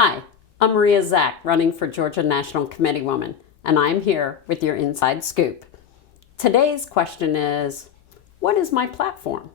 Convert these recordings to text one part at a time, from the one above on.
Hi, I'm Maria Zach, running for Georgia National Committeewoman, and I'm here with your Inside Scoop. Today's question is, what is my platform?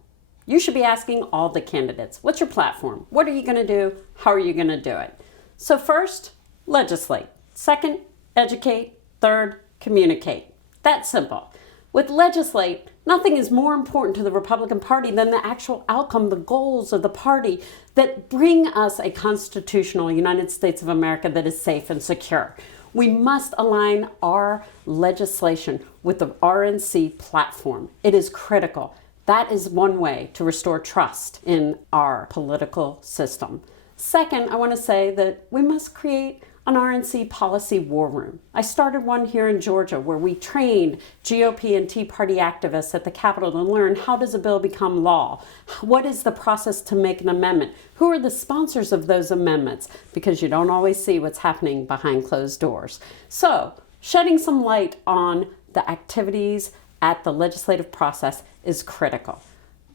You should be asking all the candidates, what's your platform? What are you going to do? How are you going to do it? So first, legislate. Second, educate. Third, communicate. That's simple. With legislate, nothing is more important to the Republican Party than the actual outcome, the goals of the party that bring us a constitutional United States of America that is safe and secure. We must align our legislation with the RNC platform. It is critical. That is one way to restore trust in our political system. Second, I want to say that we must create an RNC policy war room. I started one here in Georgia where we trained GOP and Tea Party activists at the Capitol to learn how does a bill become law? What is the process to make an amendment? Who are the sponsors of those amendments? Because you don't always see what's happening behind closed doors. So, shedding some light on the activities at the legislative process is critical.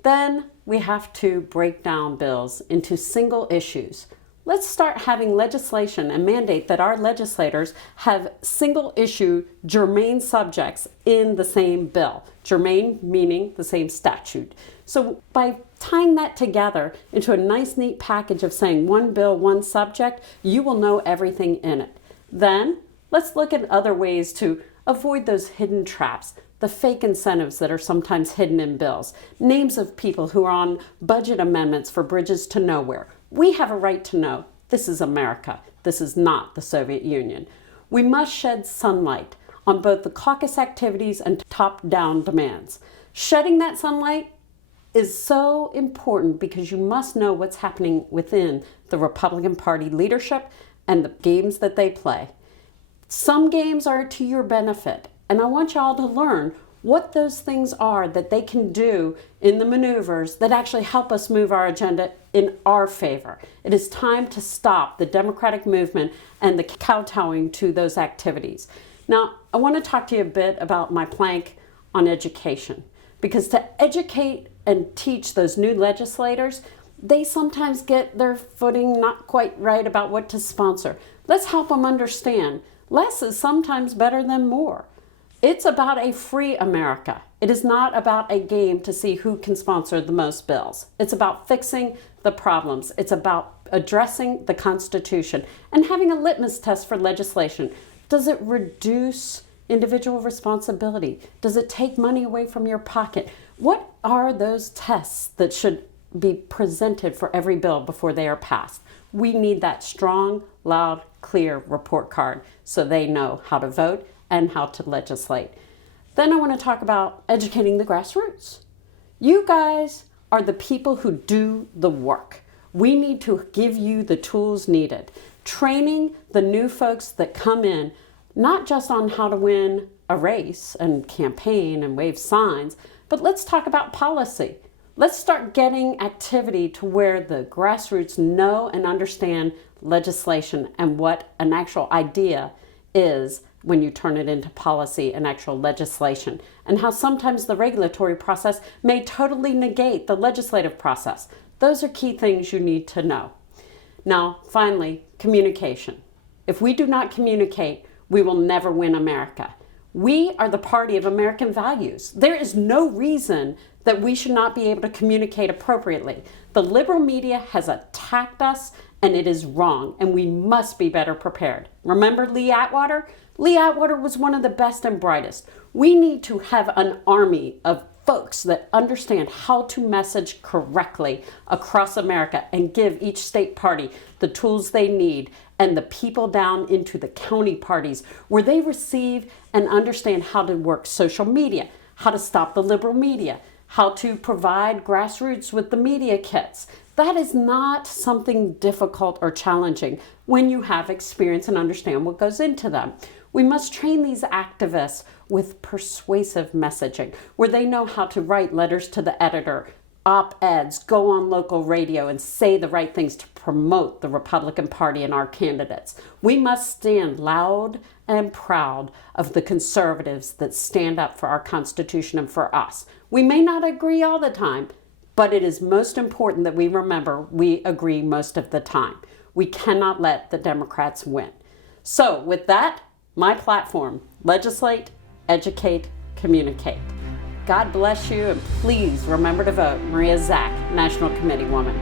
Then we have to break down bills into single issues. Let's start having legislation and mandate that our legislators have single issue germane subjects in the same bill. Germane meaning the same statute. So by tying that together into a nice, neat package of saying one bill, one subject, you will know everything in it. Then let's look at other ways to avoid those hidden traps, the fake incentives that are sometimes hidden in bills, names of people who are on budget amendments for bridges to nowhere. We have a right to know this is America. This is not the Soviet Union. We must shed sunlight on both the caucus activities and top-down demands. Shedding that sunlight is so important because you must know what's happening within the Republican Party leadership and the games that they play. Some games are to your benefit, and I want y'all to learn what those things are that they can do in the maneuvers that actually help us move our agenda in our favor. It is time to stop the Democratic movement and the kowtowing to those activities. Now, I want to talk to you a bit about my plank on education, because to educate and teach those new legislators, they sometimes get their footing not quite right about what to sponsor. Let's help them understand less is sometimes better than more. It's about a free America. It is not about a game to see who can sponsor the most bills. It's about fixing the problems. It's about addressing the Constitution and having a litmus test for legislation. Does it reduce individual responsibility? Does it take money away from your pocket? What are those tests that should be presented for every bill before they are passed? We need that strong, loud, clear report card so they know how to vote and how to legislate. Then I want to talk about educating the grassroots. You guys are the people who do the work. We need to give you the tools needed. Training the new folks that come in, not just on how to win a race and campaign and wave signs, but let's talk about policy. Let's start getting activity to where the grassroots know and understand legislation and what an actual idea is when you turn it into policy and actual legislation, and how sometimes the regulatory process may totally negate the legislative process. Those are key things you need to know. Now, finally, communication. If we do not communicate, we will never win America. We are the party of American values. There is no reason that we should not be able to communicate appropriately. The liberal media has attacked us, and it is wrong, and we must be better prepared. Remember Lee Atwater? Lee Atwater was one of the best and brightest. We need to have an army of folks that understand how to message correctly across America and give each state party the tools they need and the people down into the county parties where they receive and understand how to work social media, how to stop the liberal media, how to provide grassroots with the media kits. That is not something difficult or challenging when you have experience and understand what goes into them. We must train these activists with persuasive messaging, where they know how to write letters to the editor, op-eds, go on local radio, and say the right things to promote the Republican Party and our candidates. We must stand loud and proud of the conservatives that stand up for our Constitution and for us. We may not agree all the time, but it is most important that we remember we agree most of the time. We cannot let the Democrats win. So with that, my platform: legislate, educate, communicate. God bless you, and please remember to vote Maria Zack, National Committee Woman.